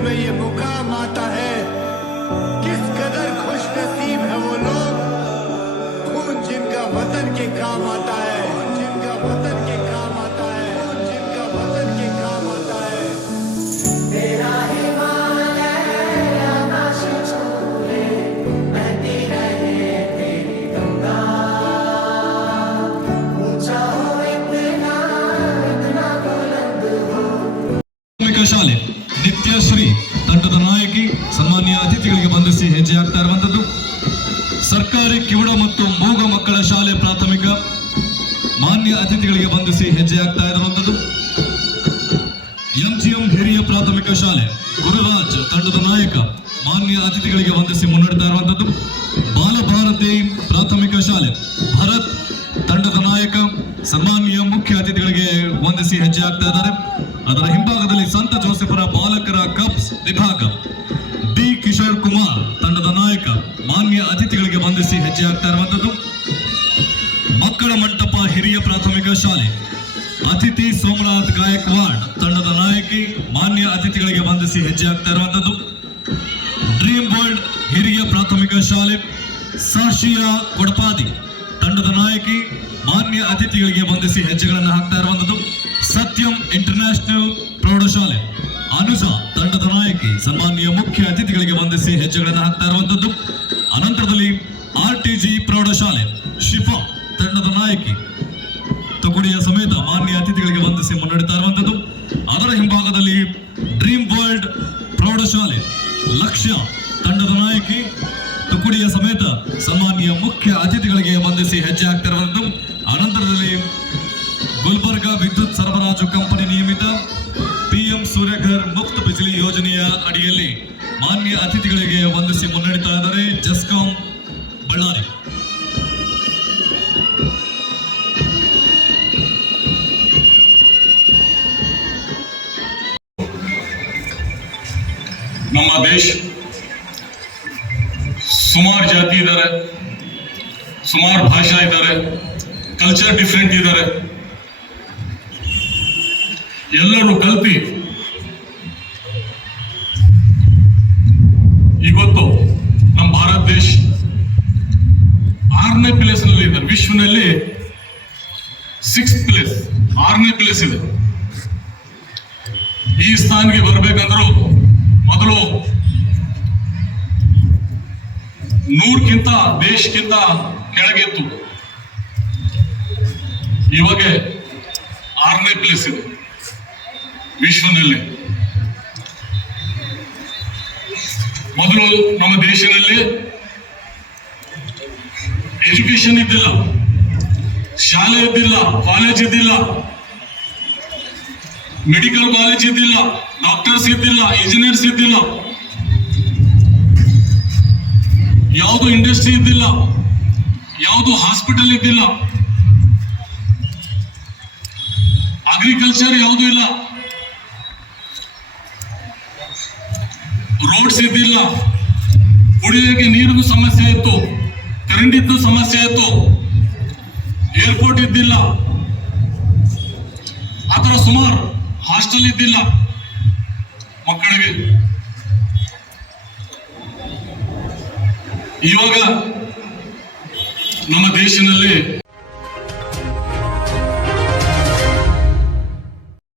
में ये मुकाम आता है। किस कदर खुश नसीब है वो लोग? खून जिनका वतन के काम आता है। जिनका वतन ನಿತ್ಯಶ್ರೀ ತಂಡದ ನಾಯಕಿ ಸನ್ಮಾನ್ಯ ಅತಿಥಿಗಳಿಗೆ ಬಂಧಿಸಿ ಹೆಜ್ಜೆ ಆಗ್ತಾ ಇರುವಂತದ್ದು ಸರ್ಕಾರಿ ಕಿವುಡ ಮತ್ತು ಮೂಗ ಮಕ್ಕಳ ಶಾಲೆ ಪ್ರಾಥಮಿಕ ಮಾನ್ಯ ಅತಿಥಿಗಳಿಗೆ ಬಂಧಿಸಿ ಹೆಜ್ಜೆ ಆಗ್ತಾ ಇರುವಂತದ್ದು ಎಂಜಿಎಂ ಹಿರಿಯ ಪ್ರಾಥಮಿಕ ಶಾಲೆ ಗುರುರಾಜ್ ತಂಡದ ನಾಯಕ ಮಾನ್ಯ ಅತಿಥಿಗಳಿಗೆ ವಂದಿಸಿ ಮುನ್ನಡೆತಾ ಇರುವಂತದ್ದು ಬಾಲಭಾರತಿ ಪ್ರಾಥಮಿಕ ಶಾಲೆ ಭರತ್ ತಂಡದ ನಾಯಕ ಸನ್ಮಾನ್ಯ ಮುಖ್ಯ ಅತಿಥಿಗಳಿಗೆ ವಂದಿಸಿ ಹೆಜ್ಜೆ ಹಾಕ್ತಾ ಇದ್ದಾರೆ. ಅದರ ಹಿಂಭಾಗದಲ್ಲಿ ಸಂತ ಜೋಸೆಫರ ಬಾಲಕರ ಕಪ್ಸ್ ವಿಭಾಗ. ಬಿ ಕಿಶೋರ್ ಕುಮಾರ್ ತಂಡದ ನಾಯಕ ಮಾನ್ಯ ಅತಿಥಿಗಳಿಗೆ ವಂದಿಸಿ ಹೆಜ್ಜೆ ಹಾಕ್ತಾ ಇರುವಂತದ್ದು ಮಕ್ಕಳ ಮಂಟಪ ಹಿರಿಯ ಪ್ರಾಥಮಿಕ ಶಾಲೆ. ಅತಿಥಿ ಸೋಮನಾಥ್ ಗಾಯಕ್ವಾಡ್ ತಂಡದ ನಾಯಕಿ ಮಾನ್ಯ ಅತಿಥಿಗಳಿಗೆ ವಂದಿಸಿ ಹೆಜ್ಜೆ ಹಾಕ್ತಾ ಇರುವಂತದ್ದು ಡ್ರೀಮ್ ವರ್ಲ್ಡ್ ಹಿರಿಯ ಪ್ರಾಥಮಿಕ ಶಾಲೆ ಸಾಶಿಯಾ ಕೊಡಪಾದಿ ತಂಡದ ನಾಯಕಿ ಮಾನ್ಯ ಅತಿಥಿಗಳಿಗೆ ವಂದಿಸಿ ಹೆಜ್ಜೆಗಳನ್ನು ಹಾಕ್ತಾ ಇರುವಂತದ್ದು ಸತ್ಯಂ ಇಂಟರ್ನ್ಯಾಷನಲ್ ಪ್ರೌಢಶಾಲೆ. ಅನುಜ ತಂಡದ ನಾಯಕಿ, ಸನ್ಮಾನ್ಯ ಮುಖ್ಯ ಅತಿಥಿಗಳಿಗೆ ವಂದಿಸಿ ಹೆಜ್ಜೆಗಳನ್ನು ಹಾಕ್ತಾ ಇರುವಂತದ್ದು. ಅನಂತರದಲ್ಲಿ ಆರ್ ಟಿ ಜಿ ಪ್ರೌಢಶಾಲೆ. ಶಿಫಾ ತಂಡದ ನಾಯಕಿ, ತುಕುಡಿಯ ಸಮೇತ ಮಾನ್ಯ ಅತಿಥಿಗಳಿಗೆ ವಂದಿಸಿ ಮುನ್ನಡೆತಾ ಇರುವಂತದ್ದು. ಅದರ ಹಿಂಭಾಗದಲ್ಲಿ ಡ್ರೀಮ್ ವರ್ಲ್ಡ್ ಪ್ರೌಢಶಾಲೆ. ಲಕ್ಷ್ಯ ತಂಡದ ನಾಯಕಿ, ತುಕುಡಿಯ ಸಮೇತ ಸನ್ಮಾನ್ಯ ಮುಖ್ಯ ಅತಿಥಿಗಳಿಗೆ ವಂದಿಸಿ ಹೆಜ್ಜೆ ಹಾಕ್ತಿರುವಂತದ್ದು ಅನಂತರದಲ್ಲಿ ಗುಲ್ಬರ್ಗ ವಿದ್ಯುತ್ ಸರಬರಾಜು ಕಂಪನಿ ನಿಯಮಿತ ಪಿಎಂ ಸೂರ್ಯಘರ್ ಮುಕ್ತ ಬಿಜಲಿ ಯೋಜನೆಯ ಅಡಿಯಲ್ಲಿ ಮಾನ್ಯ ಅತಿಥಿಗಳಿಗೆ ವಂದಿಸಿ ಮುನ್ನಡೆತಾ ಇದ್ದಾರೆ ಜಸ್ಕಾಂ ಬಳ್ಳಾರಿ. ನಮ್ಮ ದೇಶ ಸುಮಾರು ಜಾತಿ ಇದ್ದಾರೆ, ಸುಮಾರು ಭಾಷಾ ಇದ್ದಾರೆ ಕಲ್ಚರ್ ಡಿಫ್ರೆಂಟ್ ಇದ್ದಾರೆ. ಎಲ್ಲರೂ ಕಲ್ತಿ ಇವತ್ತು ನಮ್ಮ ಭಾರತ ದೇಶ ಆರನೇ ಪ್ಲೇಸ್ನಲ್ಲಿ ಇದೆ. ವಿಶ್ವನಲ್ಲಿ ಸಿಕ್ಸ್ ಪ್ಲೇಸ್ ಆರನೇ ಪ್ಲೇಸ್ ಇದೆ. ಈ ಸ್ಥಾನಕ್ಕೆ ಬರ್ಬೇಕಂದ್ರು ಮೊದಲು ನೂರ್ಕ್ಕಿಂತ ದೇಶಕ್ಕಿಂತ ಕೆಳಗಿತ್ತು ಇವಾಗ ಆರನೇ ಪ್ಲೇಸ್ ಇದೆ. ವಿಶ್ವನಲ್ಲಿ ಮೊದಲು ನಮ್ಮ ದೇಶದಲ್ಲಿ ಎಜುಕೇಶನ್ ಇದ್ದಿಲ್ಲ, ಶಾಲೆ ಇದ್ದಿಲ್ಲ ಕಾಲೇಜ್ ಇದ್ದಿಲ್ಲ ಮೆಡಿಕಲ್ ಕಾಲೇಜ್ ಇದ್ದಿಲ್ಲ ಡಾಕ್ಟರ್ಸ್ ಇದ್ದಿಲ್ಲ ಇಂಜಿನಿಯರ್ಸ್ ಇದ್ದಿಲ್ಲ. ಯಾವುದು ಇಂಡಸ್ಟ್ರಿ ಇದ್ದಿಲ್ಲ, ಯಾವುದು ಹಾಸ್ಪಿಟಲ್ ಇದ್ದಿಲ್ಲ. ಅಗ್ರಿಕಲ್ಚರ್ ಯಾವುದು ಇಲ್ಲ. ರೋಡ್ಸ್ ಇದ್ದಿಲ್ಲ. ಕುಡಿಯೋಕೆ ನೀರಿಗೂ ಸಮಸ್ಯೆ ಇತ್ತು. ಕರೆಂಟಿದ್ದು ಸಮಸ್ಯೆ ಇತ್ತು. ಏರ್ಪೋರ್ಟ್ ಇದ್ದಿಲ್ಲ. ಆ ಸುಮಾರು ಹಾಸ್ಟೆಲ್ ಇದ್ದಿಲ್ಲ. ಮಕ್ಕಳಿಗೆ. ಇವಾಗ ನಮ್ಮ ದೇಶದಲ್ಲಿ